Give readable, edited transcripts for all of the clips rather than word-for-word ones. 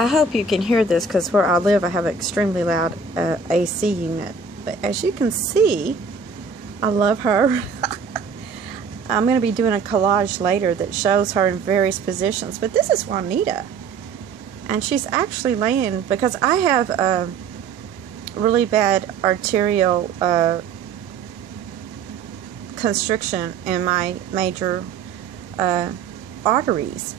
I hope you can hear this because where I live I have an extremely loud AC unit. But as you can see, I love her. I'm going to be doing a collage later that shows her in various positions. But this is Juanita. And she's actually laying, because I have a really bad arterial constriction in my major arteries.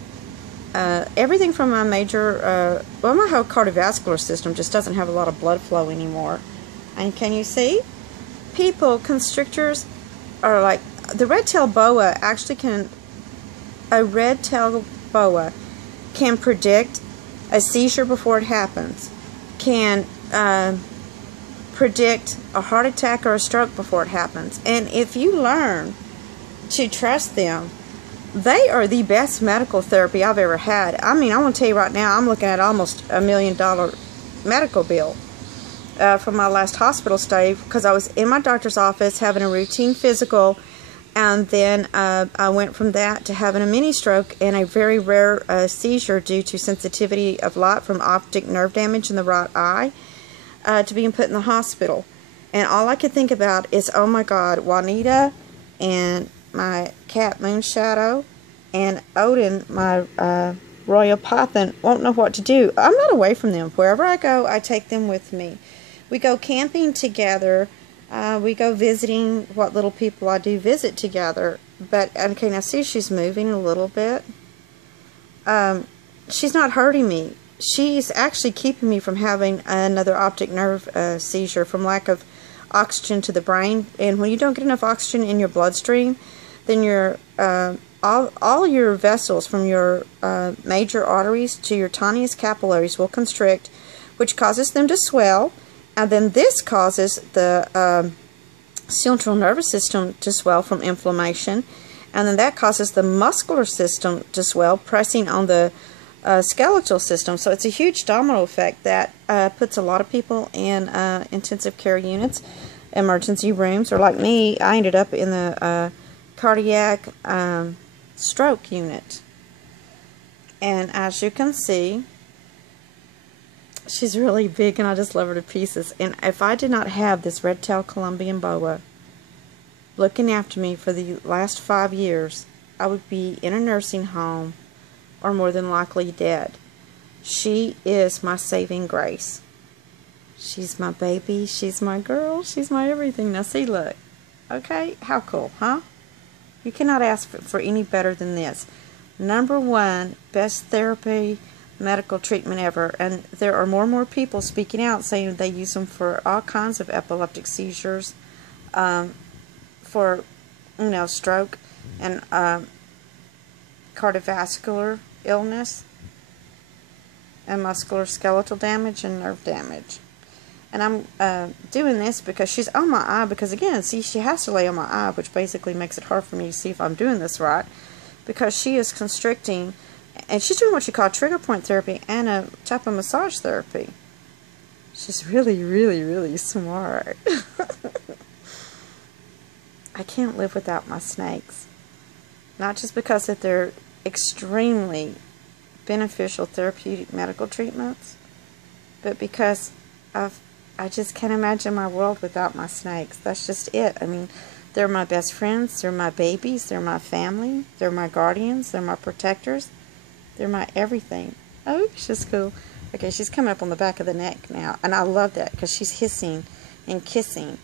Everything from my major, well, my whole cardiovascular system just doesn't have a lot of blood flow anymore. And can you see? People, constrictors are like, the red-tailed boa actually can, a red-tailed boa can predict a seizure before it happens, can predict a heart attack or a stroke before it happens. And if you learn to trust them, they are the best medical therapy I've ever had. I mean, I want to tell you right now, I'm looking at almost $1 million medical bill from my last hospital stay, because I was in my doctor's office having a routine physical, and then I went from that to having a mini stroke and a very rare seizure due to sensitivity of light from optic nerve damage in the right eye, to being put in the hospital. And all I could think about is, oh my God, Juanita and my cat Moonshadow and Odin, my royal python, won't know what to do. I'm not away from them. Wherever I go, I take them with me. We go camping together. We go visiting what little people I do visit together. But, okay, now see, she's moving a little bit. She's not hurting me. She's actually keeping me from having another optic nerve seizure from lack of oxygen to the brain. And when you don't get enough oxygen in your bloodstream, then your all your vessels from your major arteries to your tiniest capillaries will constrict, which causes them to swell. And then this causes the central nervous system to swell from inflammation. And then that causes the muscular system to swell, pressing on the skeletal system. So it's a huge domino effect that puts a lot of people in intensive care units, emergency rooms, or like me, I ended up in the cardiac stroke unit. And as you can see, she's really big, and I just love her to pieces. And if I did not have this red-tailed Colombian boa looking after me for the last 5 years, I would be in a nursing home or more than likely dead. She is my saving grace. She's my baby. She's my girl. She's my everything. Now see, look. Okay? How cool, huh? You cannot ask for any better than this. #1 best therapy medical treatment ever, and there are more and more people speaking out saying they use them for all kinds of epileptic seizures, for stroke and cardiovascular illness and musculoskeletal damage and nerve damage. And I'm doing this because she's on my eye, because again, see, she has to lay on my eye, which basically makes it hard for me to see if I'm doing this right, because she is constricting. And she's doing what you call trigger point therapy and a type of massage therapy. She's really, really, really smart. I can't live without my snakes. Not just because that they're extremely beneficial therapeutic medical treatments, but because I just can't imagine my world without my snakes. That's just it. I mean, they're my best friends. They're my babies. They're my family. They're my guardians. They're my protectors. They're my everything. Oh, she's cool. Okay, she's coming up on the back of the neck now. And I love that because she's hissing and kissing.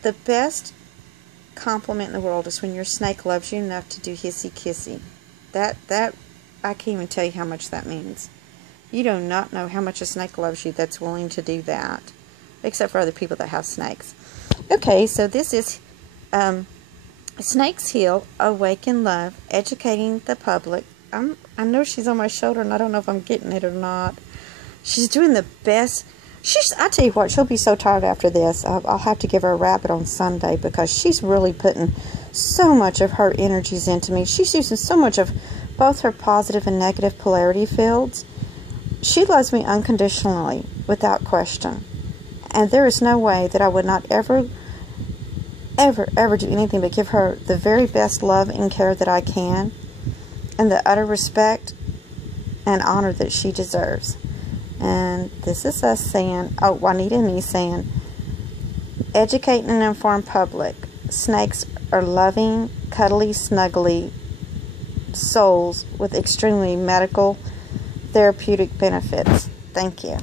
The best compliment in the world is when your snake loves you enough to do hissy-kissy. That, I can't even tell you how much that means. You do not know how much a snake loves you that's willing to do that. Except for other people that have snakes. Okay, so this is Snakes Heal, Awaken Love, Educating the Public. I know she's on my shoulder, and I don't know if I'm getting it or not. She's doing the best. I tell you what, she'll be so tired after this. I'll have to give her a rabbit on Sunday, because she's really putting so much of her energies into me. She's using so much of both her positive and negative polarity fields. She loves me unconditionally, without question. And there is no way that I would not ever do anything but give her the very best love and care that I can, and the utter respect and honor that she deserves. And this is us saying, oh, Juanita and me saying, educate and inform public. Snakes are loving, cuddly, snuggly souls with extremely medical, therapeutic benefits. Thank you.